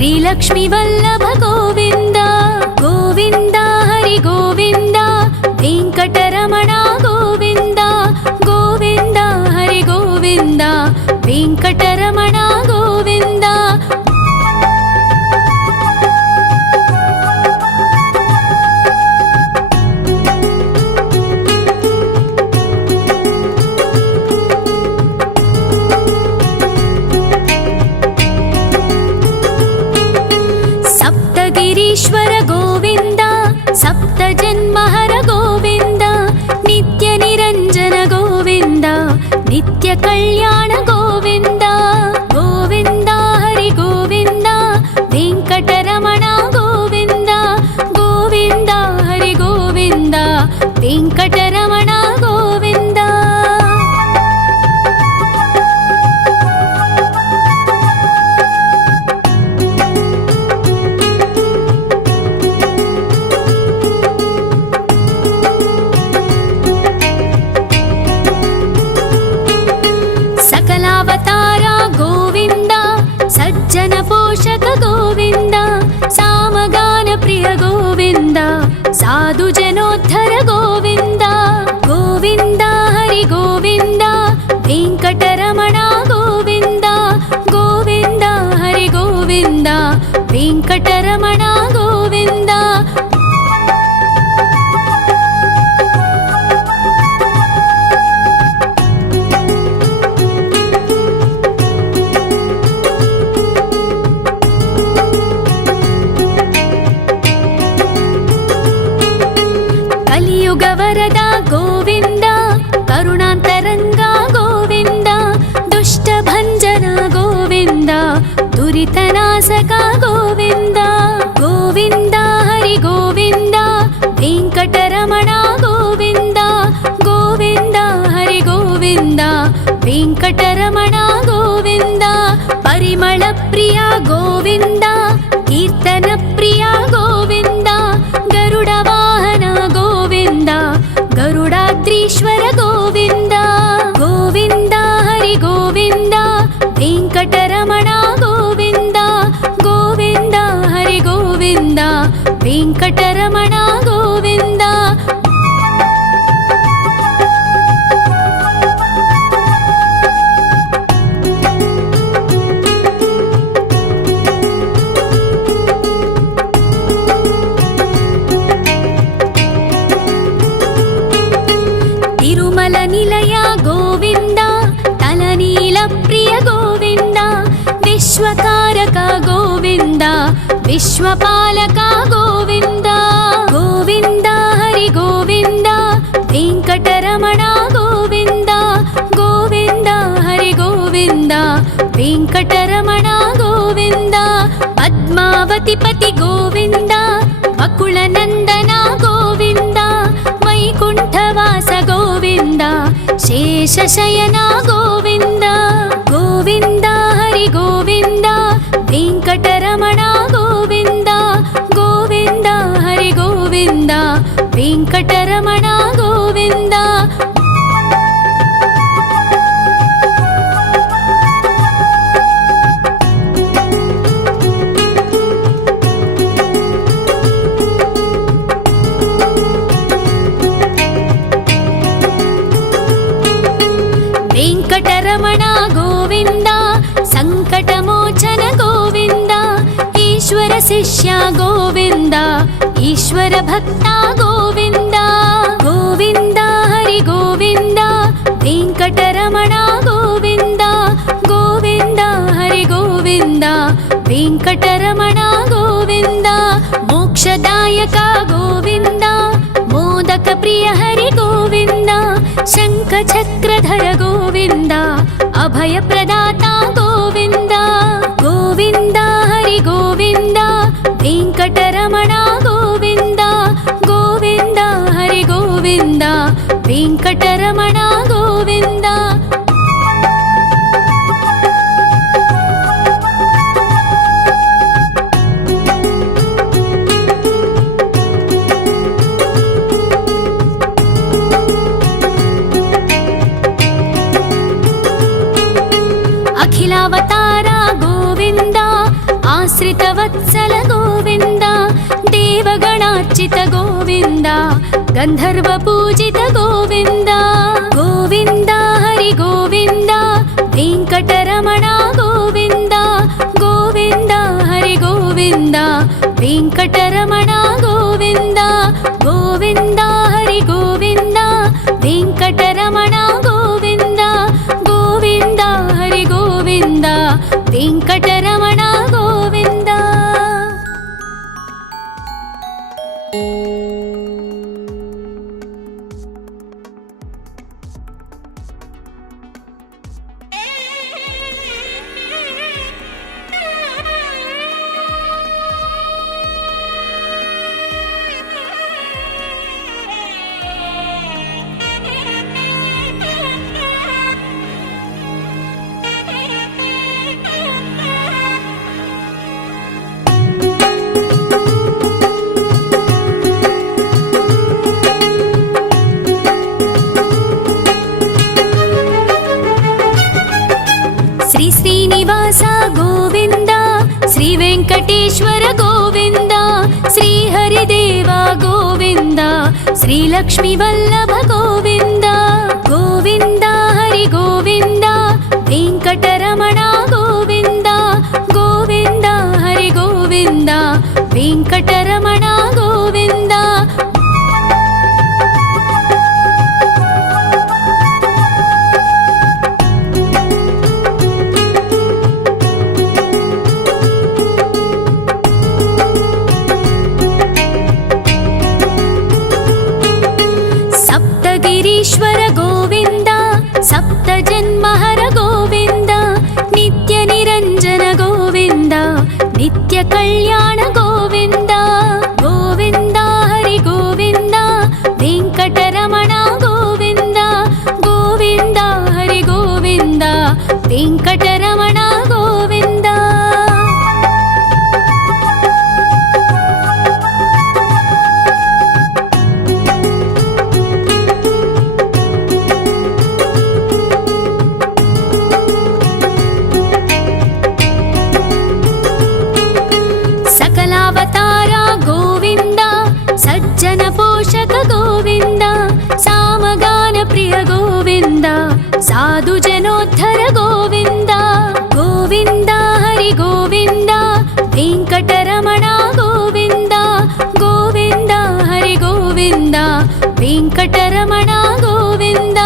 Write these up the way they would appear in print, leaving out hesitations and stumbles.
श्रीलक्ष्मी वल्लभ गोविन्द गोविन्द हरि गोविन्द वेङ्कटरमण गोविन्द गोविन्द हरि गोविन्द वेङ्कटरमण गोविन्द ईश्वर गोविन्द सप्तजन्महर गोविन्द नित्य निरञ्जन गोविन्द नित्य कल्याण गोविन्द गोविन्द हरि गोविन्द वेङ्कटरमण गोविन्द गोविन्द हरि गोविन्द वेङ्कटरमण गोविन्द सकलावतारा गोविन्द सज्जन पोषक गोविन्द सामगान प्रिय गोविन्द साधु जनोद्धर गोविन्द गोविन्द हरि गोविन्द वेङ्कटरमण गोविन्द गोविन्द हरि गोविन्द वेङ्कटरमण गोविन्द युगवरदा गोविन्द करुणान्तरङ्गा गोविन्द दुष्टभञ्जना गोविन्द दुरितनाशका गोविन्द गोविन्द हरि गोविन्द वेङ्कटरमण गोविन्द गोविन्द हरि गोविन्द वेङ्कटरमण गोविन्द परिमलप्रिया गोविन्द कीर्तनप्रिया गोविन्द गरुडवाहन गोविन्द गरुडाद्रीश्वर गोविन्द गोविन्द हरि गोविन्द वेङ्कटरमण गोविन्द गोविन्द हरि गोविन्द वेङ्कटरमण गोविन्द तिरुमल निलय गोविन्द तलनील प्रिय गोविन्द विश्वकारक गोविन्द विश्वपालक गोविन्द गोविन्द हरि गोविन्द वेङ्कटरमण गोविन्द गोविन्द हरि गोविन्द वेङ्कटरमण गोविन्द पद्मावतिपति गोविन्द वकुलनन्दन गोविन्द वैकुण्ठवास गोविन्द शेषशयन गोविन्द गोविन्द हरि गोविन्द वेङ्कटरमण गोविन्द गोविन्द हरि गोविन्द वेङ्कटरमण गोविन्द वेङ्कटरमण गोविन्द सङ्कटमोचन गोविन्द ईश्वर शिष्य गोविन्द ईश्वर भक्त गोविन्द गोविन्द हरि गोविन्द वेङ्कटरमण गोविन्द गोविन्द हरि गोविन्द वेङ्कटरमण गोविन्द मोक्षदायक गोविन्द मोदक प्रिय हरि गोविन्द शङ्खचक्रधर गोविन्द अभयप्रदाता गोविन्द गोविन्द हरि गोविन्द वेङ्कटरमण गोविन्द गोविन्द हरि गोविन्द वेङ्कटरमण गोविन्द अखिलावतारा गोविन्द आश्रित आश्रितवत्सल गोविन्द देवगणार्चित गोविन्द गन्धर्वपूजित गोविन्द गोविन्द हरि गोविन्द वेङ्कटरमण गोविन्द गोविन्द हरि गोविन्द वेङ्कटरमण गोविन्द गोविन्द हरि गोविन्द वेङ्कटरमण गोविन्द गोविन्द हरि गोविन्द वेङ्कटरमण गोविन्द। श्रीनिवास गोविन्द श्री वेङ्कटेश्वर गोविन्द श्री हरिदेव गोविन्द श्री लक्ष्मीवल्लभ गोविन्द गोविन्द हरि गोविन्द वेङ्कटरमण गोविन्द गोविन्द हरि गोविन्द वेङ्कटरमण गोविन्द। ईश्वर गोविन्द सप्तजन्महर गोविन्द नित्य निरञ्जन गोविन्द नित्य कल्याण गोविन्द गोविन्द हरि गोविन्द वेङ्कटरमण गोविन्द गोविन्द हरि गोविन्द वेङ्कटरमण गोविन्द। सकलावतारा गोविन्द सज्जन पोषक गोविन्द सामगान प्रिय गोविन्द साधु जनोद्धर गोविन्द गोविन्द हरि गोविन्द वेङ्कटरमण गोविन्द गोविन्द हरि गोविन्द वेङ्कटरमण गोविन्द।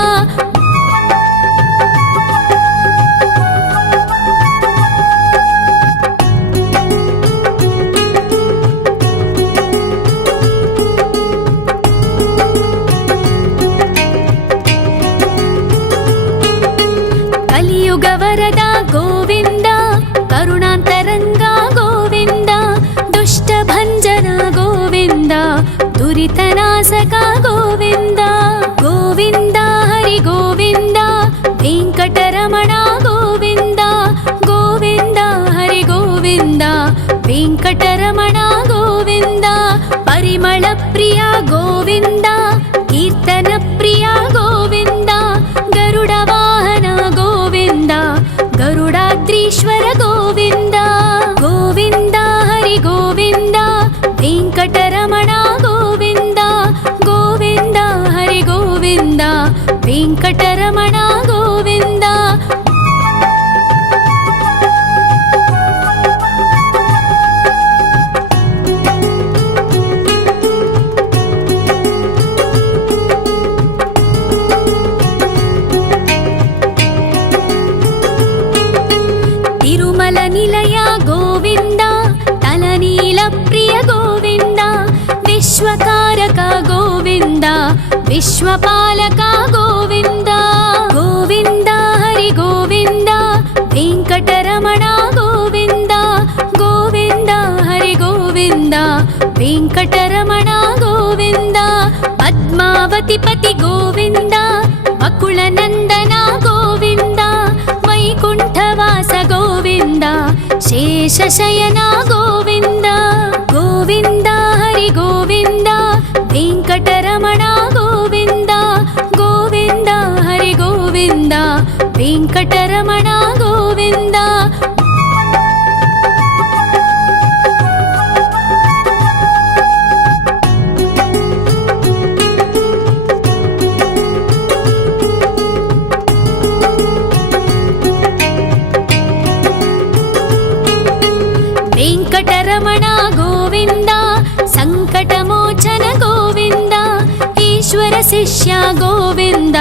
वरद गोविन्द करुणान्तरङ्गा गोविन्द दुष्टभञ्जन गोविन्द दुरितनाशक गोविन्द गोविन्द हरि गोविन्द वेङ्कटरमण गोविन्द गोविन्द हरि गोविन्द वेङ्कटरमण गोविन्द। परिमल प्रिय गोविन्द कीर्तन प्रिय गोविन्द गरुड वाहन गोविन्द गरुडाद्रीश्वर गोविन्द गोविन्द हरि गोविन्द वेङ्कटरमण गोविन्द गोविन्द हरि गोविन्द वेङ्कटरमण गोविन्द। तिरुमल निलय गोविन्द तलनील प्रिय गोविन्द विश्वकारक गोविन्द विश्वपालक गोविन्द गोविन्द हरि गोविन्द वेङ्कटरमण गोविन्द गोविन्द हरि गोविन्द वेङ्कटरमण गोविन्द। पद्मावति पति गोविन्द वकुलनन्दन गोविन्द वैकुण्ठवास गोविन्द शेषशयन गोविन्द गोविन्द हरि गोविन्द वेङ्कटरमण गोविन्द गोविन्द हरि गोविन्द वेङ्कटरमण गोविन्द। వెంకటరమణ గోవింద సంకటమోచన గోవింద ఈశ్వర శిష్య గోవింద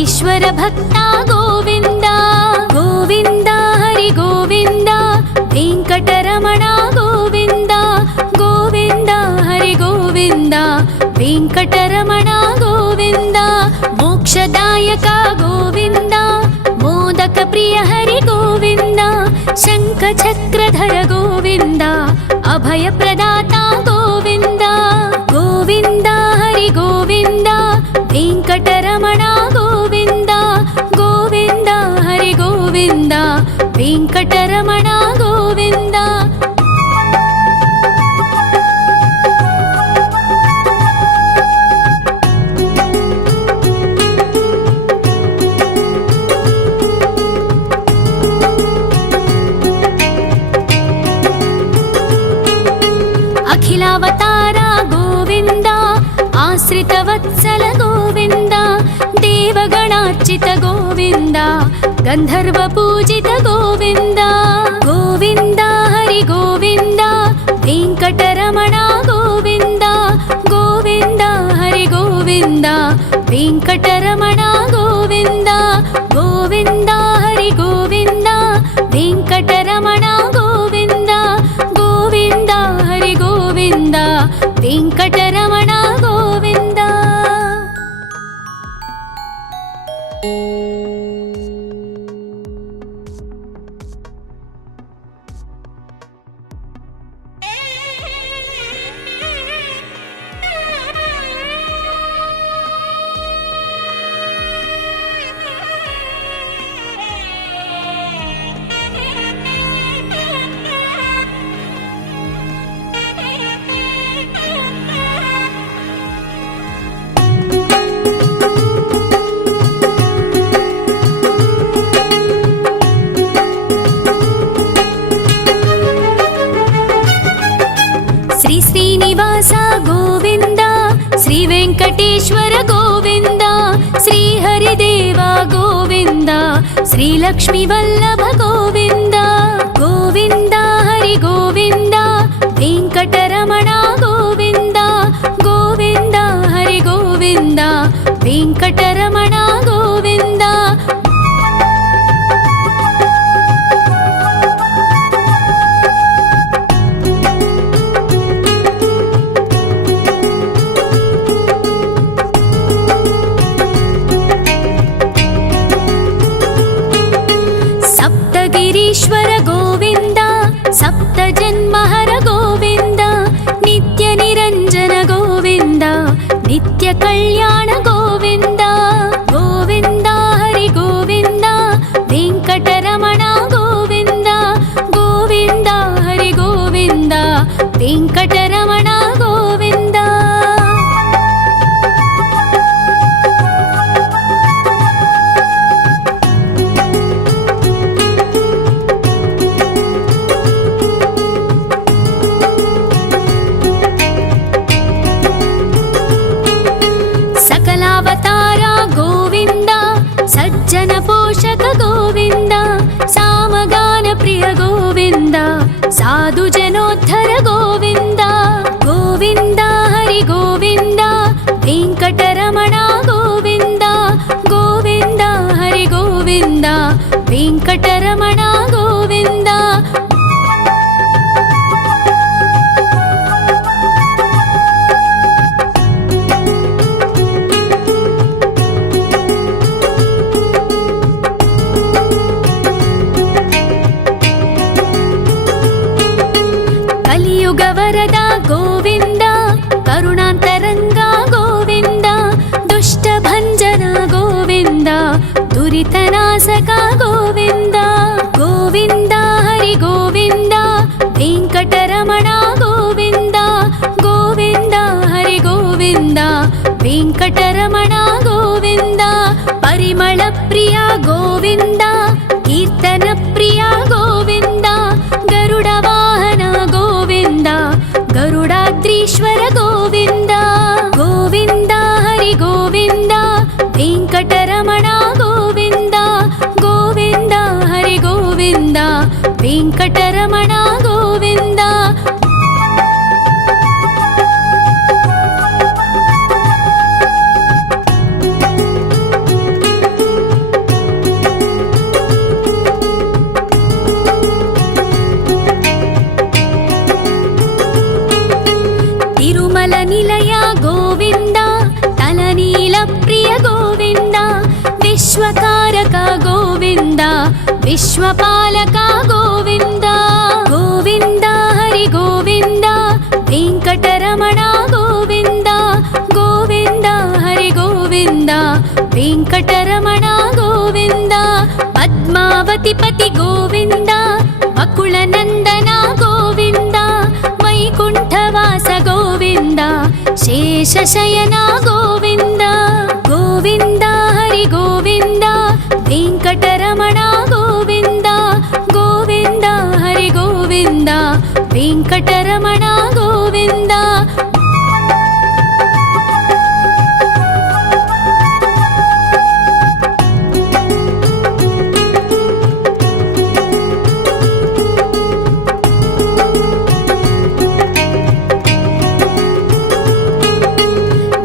ఈశ్వర భక్త గోవింద గోవింద హరి గోవింద వెంకటరమణ గోవింద గోవింద హరి గోవింద వెంకటరమణ గోవింద మోక్షదాయక గోవింద మోదక ప్రియ హరి గోవింద శంఖ చక్రధర గోవింద అభయ ప్రదాత గోవింద గోవింద హరి గోవింద వెంకటరమణ గోవింద గోవింద హరి గోవింద వెంకటరమణ గోవింద అఖిలావతార గోవింద ఆశ్రితవత్సల గోవింద దేవగణార్చిత గోవింద గంధర్వ పూజిత గోవింద గోవింద హరి గోవింద వెంకటరమణ గోవింద గోవింద హరి గోవింద వెంకటరమణ గోవింద గోవింద హరి గోవింద వెంకటరమణ గోవింద గోవింద హరి గోవింద వెంకటరమణ గోవింద శ్రీ శ్రీనివాస గోవింద శ్రీ వెంకటేశ్వర గోవింద శ్రీ హరిదేవ గోవింద శ్రీ లక్ష్మీ వల్లభ గోవింద గోవింద హరి గోవింద వెంకటరమణ గోవింద గోవింద హరి గోవింద వెంకటరమణ గోవింద సప్తగిరీశ్వర గోవింద సప్త జన్మహర గోవింద నిత్య నిరంజన గోవింద నిత్య కళ్యాణ గోవింద గోవింద హరి గోవింద వెంకటరమణ గోవింద గోవింద హరి గోవింద వెంకటరమణ గోవింద సకలావతార గోవింద సజ్జన పోషక గోవింద సామగాన ప్రియ గోవింద సాధు జనోద్ధర గోవింద గోవింద హరి గోవింద వెంకటరమణ గోవింద గోవింద హరి గోవింద వెంకటరమణ గోవింద కలియుగ వరద గోవింద కరుణాంతరంగ గోవింద దుష్ట భంజన గోవింద దురితనాశక గోవింద గోవింద హరి గోవింద వెంకటరమణ గోవింద గోవింద హరి గోవింద వెంకటరమణ గోవింద పరిమళ ప్రియ గోవింద కీర్తన ప్రియ గోవింద గరుడ వాహన గోవింద గరుడాద్రీశ్వర గోవింద గోవింద హరి గోవింద వెంకటరమణ గోవింద గోవింద హరి గోవింద వెంకటరమణ గోవింద निलय गोविन्द तलनीलप्रिय गोविन्द विश्वकारक गोविन्द विश्वपालक गोविन्द गोविन्द हरि गोविन्द वेङ्कटरमण गोविन्द गोविन्द हरि गोविन्द वेङ्कटरमण गोविन्द पद्मावतिपति गोविन्द वकुलनन्दन गोविन्द वैकुण्ठवास गोविन्द शेषशयन गोविन्द गोविन्द हरि गोविन्द वेङ्कटरमण गोविन्द गोविन्द हरि गोविन्द वेङ्कटरमण गोविन्द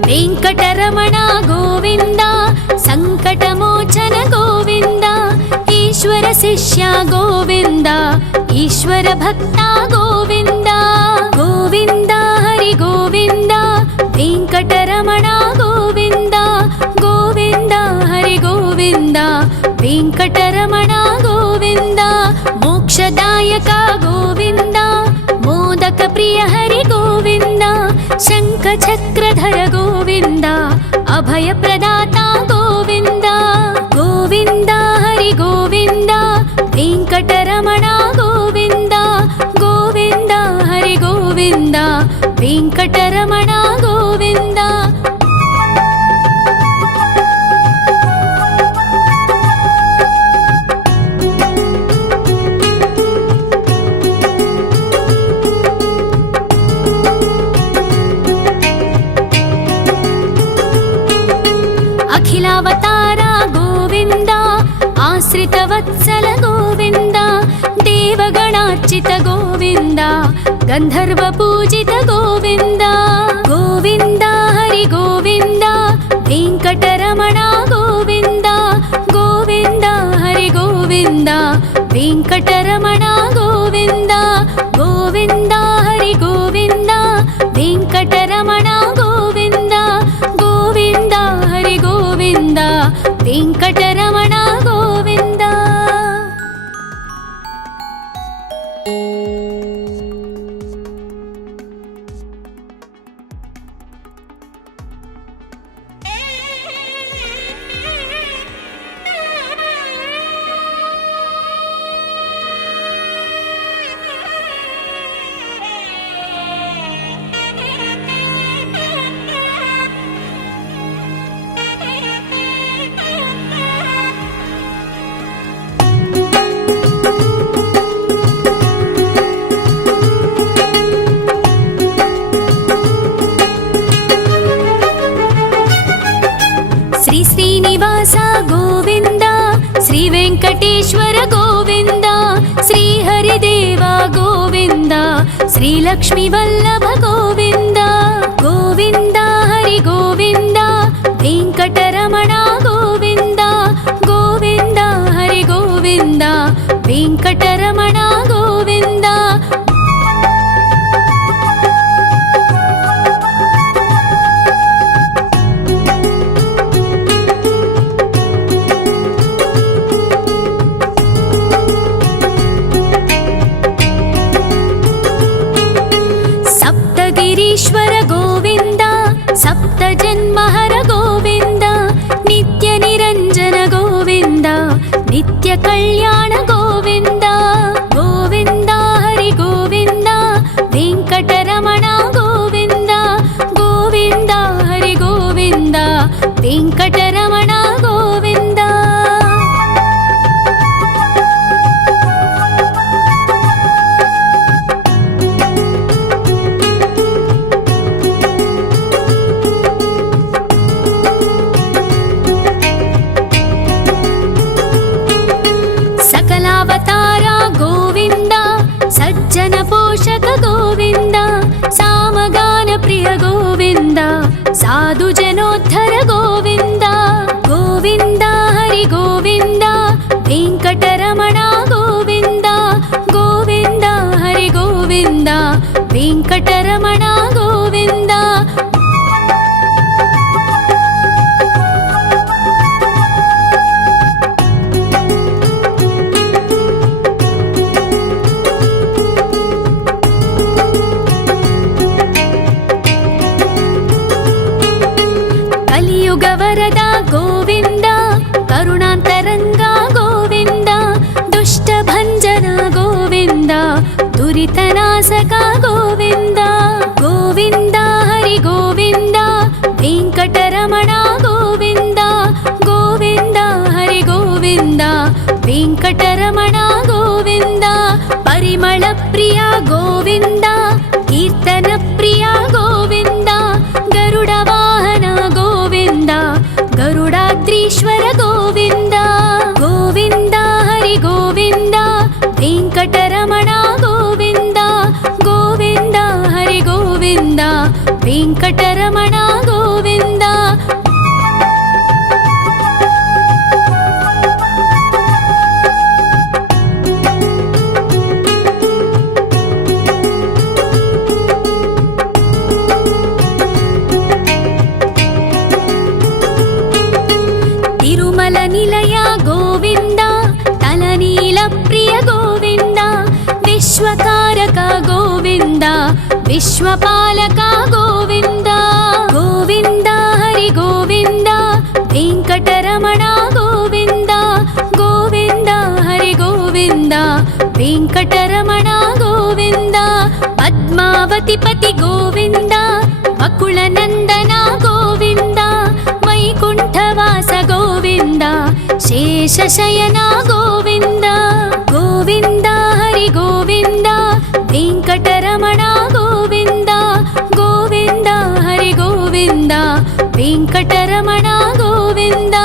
वेङ्कटरमण गोविन्द सङ्कटमोचन गोविन्द ईश्वर शिष्य गोविन्द ईश्वर भक्त गोविन्द गोविन्द हरि गोविन्द वेङ्कटरमण गोविन्द गोविन्द हरि गोविन्द वेङ्कटरमण गोविन्द मोक्षदायक गोविन्द मोदक प्रिय हरि गोविन्द शङ्खचक्रधर गोविन्द अभयप्रदाता गोविन्द गोविन्द हरि गोविन्द वेङ्कटरमण गोविन्द गोविन्द हरि गोविन्द वेङ्कटरमण गोविन्द अखिलावतार गोविन्द आश्रितवत्सल गोविन्द देवगणार्चित गोविन्द गन्धर्वपूजित गोविन्द गोविन्द हरि गोविन्द वेङ्कटरमण गोविन्द गोविन्द हरि गोविन्द वेङ्कटरमण गोविन्द गोविन्द हरि गोविन्द वेङ्कटरमण गोविन्द गोविन्द हरि गोविन्द वेङ्कटरमण गोविन्द श्री श्रीनिवास गोविन्द श्री वेङ्कटेश्वर गोविन्द श्री हरिदेव गोविन्द श्री लक्ष्मीवल्लभ गोविन्द गोविन्द हरि गोविन्द वेङ्कटरमण गोविन्द गोविन्द हरि गोविन्द वेङ्कटरमण गोविन्द ईश्वर गोविन्द सप्तजन्महर गोविन्द नित्य निरञ्जन गोविन्द नित्य कल्याण गोविन्द गोविन्द हरि गोविन्द वेङ्कटरमण गोविन्द गोविन्द हरि गोविन्द वेङ्कटरमण गोविन्द सकलावतार गोविन्द सज्जन पोषक गोविन्द सामगान प्रिय गोविन्द साधु जनोद्धर गोविन्द गोविन्द हरि गोविन्द वेङ्कटरमण गोविन्द गोविन्द हरि गोविन्द वेङ्कटरमण गोविन्द విశ్వపాలక గోవింద గోవింద హరి గోవింద వెంకటరమణ గోవింద గోవింద హరి గోవింద వెంకటరమణ గోవింద పద్మావతిపతి గోవింద వకుళ నందన గోవింద వైకుంఠవాస గోవింద శేషశయన గోవింద గోవింద హరి గోవింద వెంకటరమణ గోవింద గోవింద హరి గోవింద వెంకటరమణ గోవింద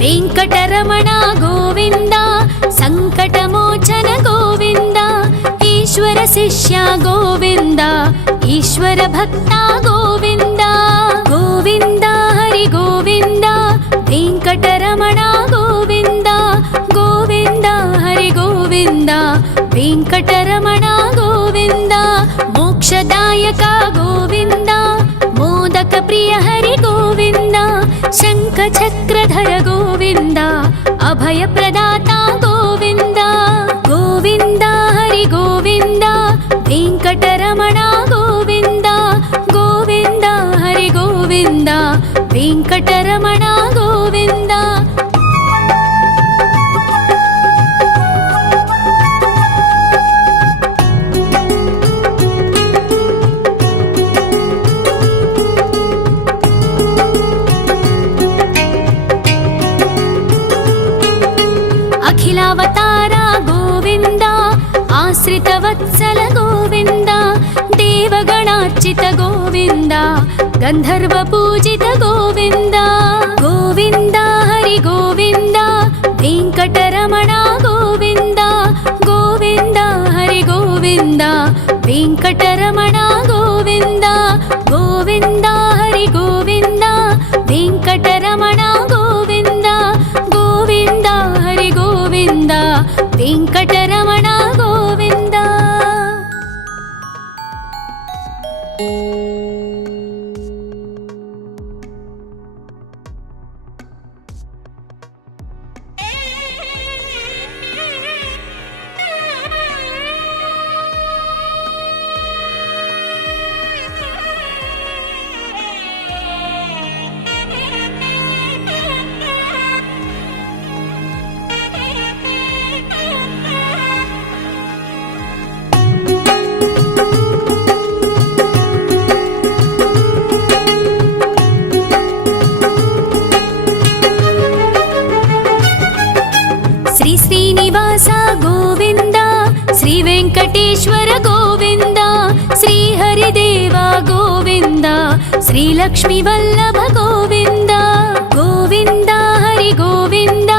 వెంకటరమణ గోవింద సంకటమోచన గోవింద ఈశ్వర శిష్య గోవింద ఈశ్వర భక్త గోవింద గోవింద హరి గోవింద వెంకటరమణ గోవింద గోవింద హరి గోవింద వెంకటరమణ గోవింద మోక్షదాయక గోవింద మోదక ప్రియ హరి గోవింద శంఖ చక్రధర గోవింద అభయ ప్రదాత గోవింద గోవింద హరి గోవింద వెంకటరమణ గోవింద గోవింద హరి గోవింద వెంకటరమణ గోవింద అఖిలావతార గోవింద ఆశ్రిత వత్సల గోవింద దేవగణార్చిత గోవింద గంధర్వ పూజిత గోవింద గోవింద హరి గోవింద వెంకటరమణ గోవింద గోవింద హరి గోవింద వెంకటరమణ గోవింద గోవింద హరి గోవింద వెంకటరమణ గోవింద గోవింద హరి గోవింద వెంకటరమణ గోవింద శ్రీ శ్రీనివాస గోవింద శ్రీ వెంకటేశ్వర గోవింద శ్రీ హరిదేవ గోవింద శ్రీ లక్ష్మీ వల్లభ గోవింద గోవింద హరి గోవింద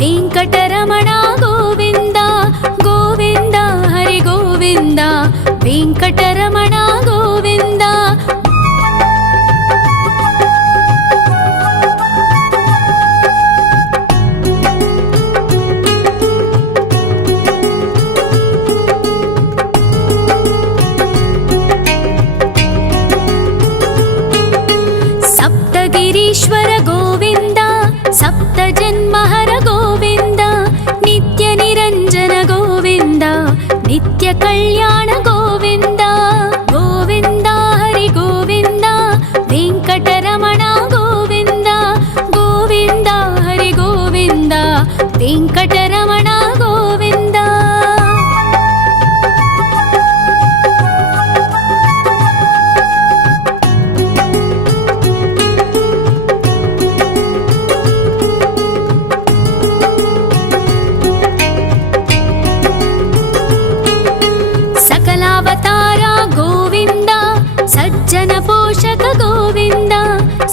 వెంకటరమణ గోవింద గోవింద హరి గోవింద వెంకటరమణ గోవింద సప్తగిరీశ్వర గోవింద సప్త జన్మహర గోవింద నిత్య నిరంజన గోవింద నిత్య కళ్యాణ గోవింద గోవింద హరి గోవింద వెంకటరమణ గోవింద గోవింద హరి గోవింద వెంకటరమణ గోవింద సకలావతార గోవింద సజ్జన పోషక గోవింద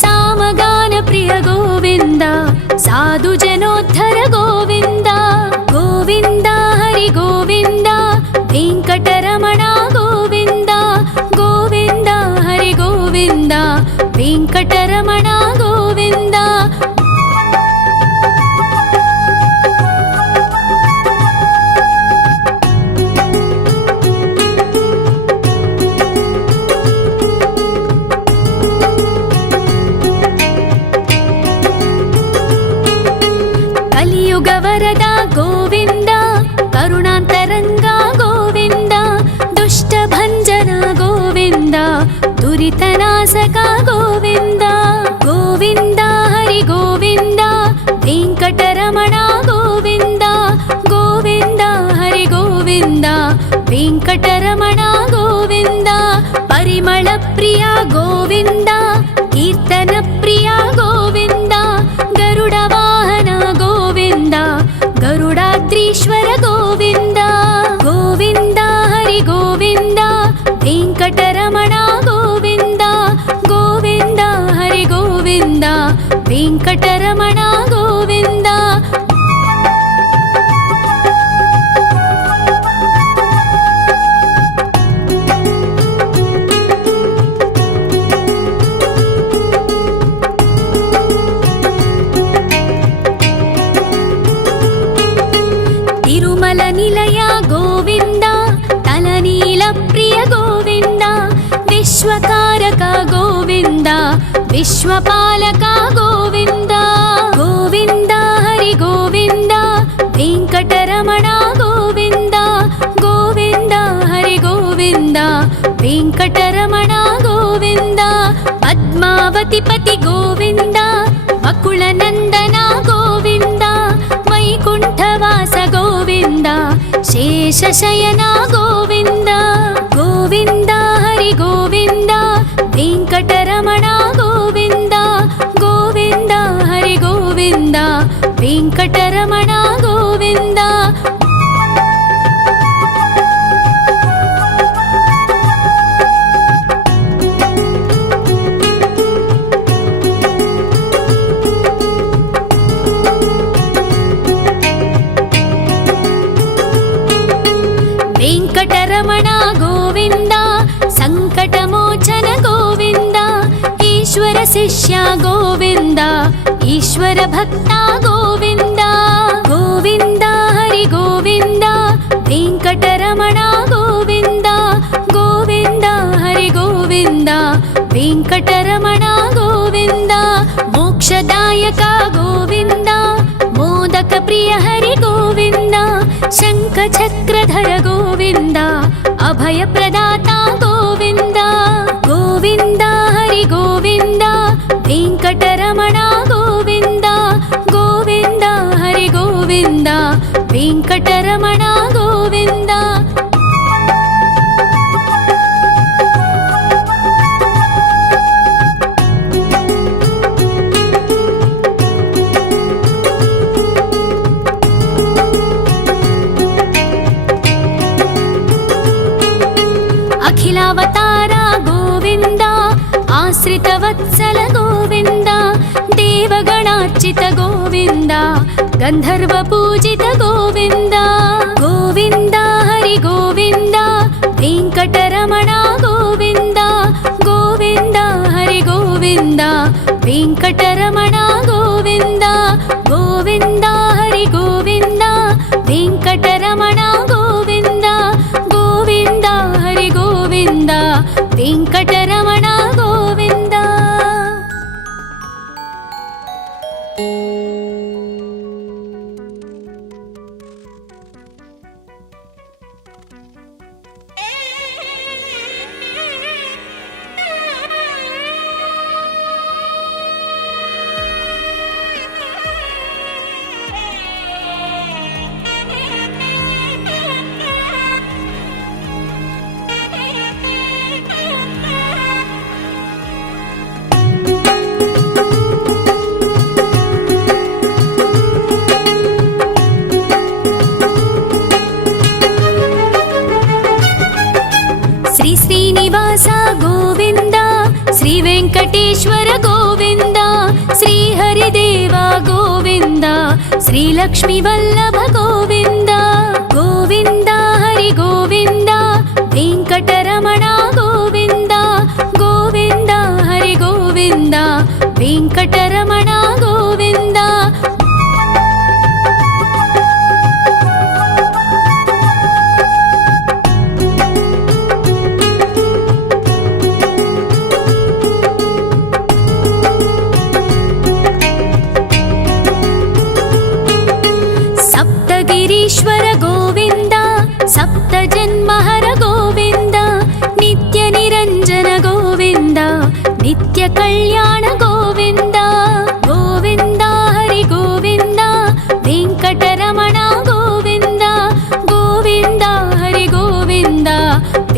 సామగాన ప్రియ గోవింద సాధు జనోద్ధర గోవింద గోవింద హరి గోవింద వెంకటరమణ గోవింద గోవింద హరి గోవింద వెంకటరమణ గోవింద दुरितनाशक गोविन्द गोविन्द हरि गोविन्द वेङ्कटरमण गोविन्द गोविन्द हरि गोविन्द वेङ्कटरमण गोविन्द परिमल प्रिय गोविन्द कीर्तन प्रिय गोविन्द गरुड वाहन गोविन्द गरुडाद्रीश्वर गोविन्द गोविन्द हरि गोविन्द वेङ्कटरमण गोविन्द गोविन्द हरि गोविन्द वेङ्कटरमण गोविन्द तिरुमल निलय गोविन्द तलनील प्रिय गोविन्द विश्वकारक गोविन्द विश्वपालक गोविन्द गोविन्द हरि गोविन्द वेङ्कटरमण गोविन्द गोविन्द हरि गोविन्द वेङ्कटरमण गोविन्द पद्मावतिपति गोविन्द वकुलनन्दन गोविन्द वैकुण्ठवास गोविन्द शेषशयन गोविन्द गोविन्द हरि गोविन्द वेङ्कटरमण गोविन्द गोविन्द हरि गोविन्द वेङ्कटरमण गोविन्द वेङ्कटरमण गोविन्द सङ्कटमोचन गोविन्द ईश्वर शिष्य गोविन्द ईश्वर भक्त गोविन्द गोविन्द हरि गोविन्द वेङ्कटरमण गोविन्द गोविन्द हरि गोविन्द वेङ्कटरमण गोविन्द मोक्षदायक गोविन्द मोदक प्रिय हरि गोविन्द शङ्खचक्रधर गोविन्द अभयप्रदाता गोविन्द गोविन्द हरि गोविन्द वेङ्कटरमण गोविन्द गोविन्द हरि गोविन्द वेङ्कटरमण गोविन्द अखिलावतार गोविन्द आश्रितवत्सल गोविन्द देवगणार्चित गोविन्द गन्धर्वपूजित गोविन्द गोविन्द हरि गोविन्द वेङ्कटरमण गोविन्द गोविन्द हरि गोविन्द वेङ्कटरमण गोविन्द गोविन्द हरि गोविन्द वेङ्कटरमण गोविन्द गोविन्द हरि गोविन्द वेङ्कटरमण गोविन्द श्रीनिवास गोविन्द श्री वेङ्कटेश्वर गोविन्द श्री हरिदेव गोविन्द श्री लक्ष्मी वल्लभ गोविन्द गोविन्द हरि गोविन्द वेङ्कटरमण गोविन्द गोविन्द हरि गोविन्द वेङ्कटरमण गोविन्द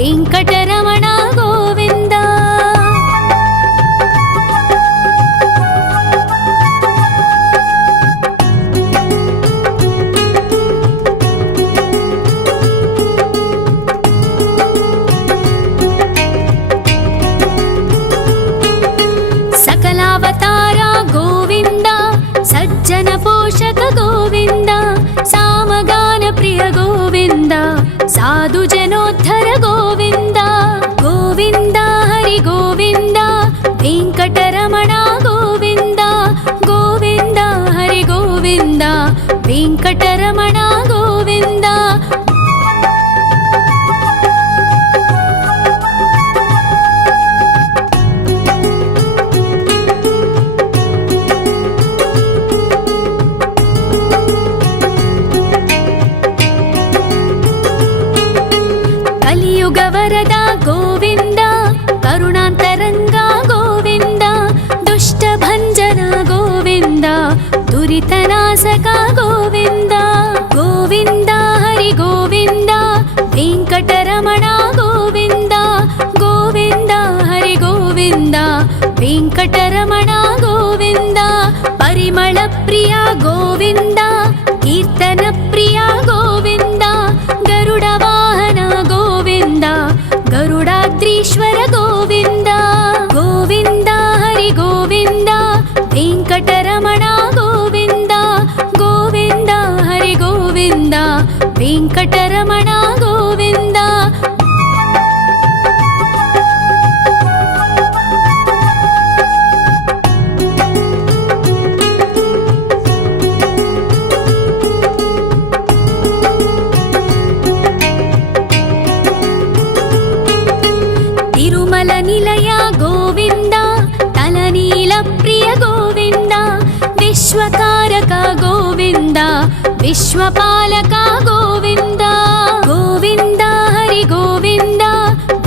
వెంకటరమణ గోవింద. సకలావతార గోవింద, సజ్జన పోషక గోవింద, సామగాన ప్రియ గోవింద, సాధు జనోద్ధర గోవింద. గోవింద హరి గోవింద, వెంకటరమణ గోవింద. గోవింద హరి గోవింద, వెంకటరమణ గోవింద. కలియుగ వరద గోవింద, కరుణాంతరంగ గోవింద, దుష్ట భంజన గోవింద, దురితనాశక గోవింద. గోవింద హరి గోవింద, వెంకటరమణ గోవింద. గోవింద హరి గోవింద, వెంకటరమణ గోవింద. పరిమళ ప్రియ గోవింద, కీర్తన ప్రియ గోవింద, గరుడ వాహన గోవింద, గరుడాద్రీశ్వర గోవింద. గోవింద హరి గోవింద, వెంకటరమణ గోవింద. గోవింద హరి గోవింద, వెంకటరమణ గోవింద. తిరుమల నిలయ గోవింద, తలనీల ప్రియ గోవింద, విశ్వకారక గోవింద, విశ్వపాలక గోవింద. గోవింద హరి గోవింద,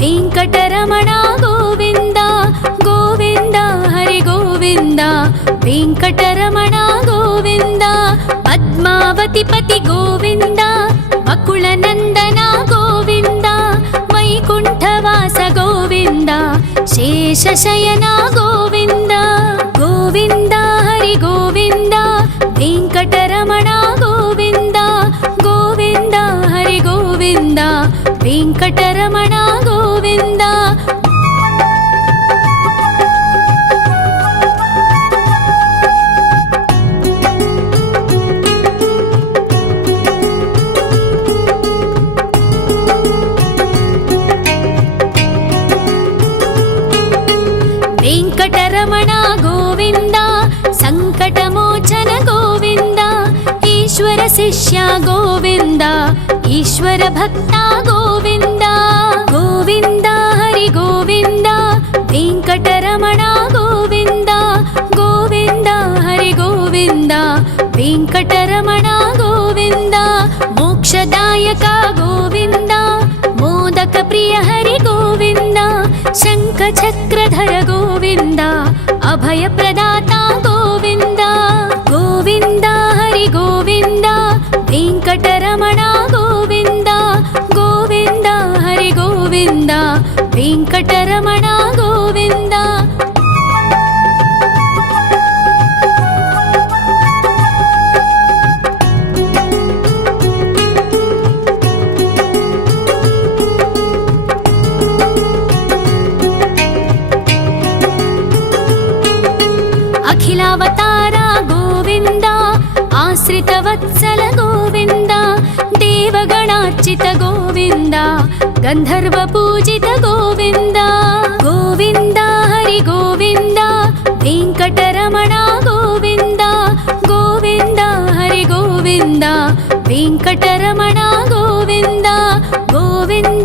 వెంకటరమణ గోవింద. గోవింద హరి గోవింద, వెంకటరమణ గోవింద. పద్మావతి పతి గోవింద, వకుళ నందన గోవింద, వైకుంఠవాస గోవింద, శేషశయన గోవింద. గోవింద హరి గోవింద, వెంకటరమణ గోవింద. గోవింద హరి గోవింద, వెంకటరమణ గోవింద. వెంకటరమణ గోవింద, సంకటమోచన గోవింద, ఈశ్వర శిష్య గోవింద, ఈశ్వర భక్త గోవింద. గోవింద హరి గోవింద, వెంకటరమణ గోవింద. గోవింద హరి గోవింద, వెంకటరమణ గోవింద. మోక్షదాయక గోవింద, మోదక ప్రియ హరి గోవింద, శంఖ చక్రధర గోవింద, అభయ ప్రదాత గోవింద. గోవింద హరి గోవింద, వెంకటరమణ గోవింద. గోవింద హరి గోవింద, వెంకటరమణ గోవింద. అఖిలావతార గోవింద, ఆశ్రిత వత్సల గోవింద, దేవగణార్చిత గోవింద, గంధర్వ పూజిత గోవింద. గోవింద హరి గోవింద, వెంకటరమణ గోవింద. గోవింద హరి గోవింద, వెంకటరమణ గోవింద. గోవింద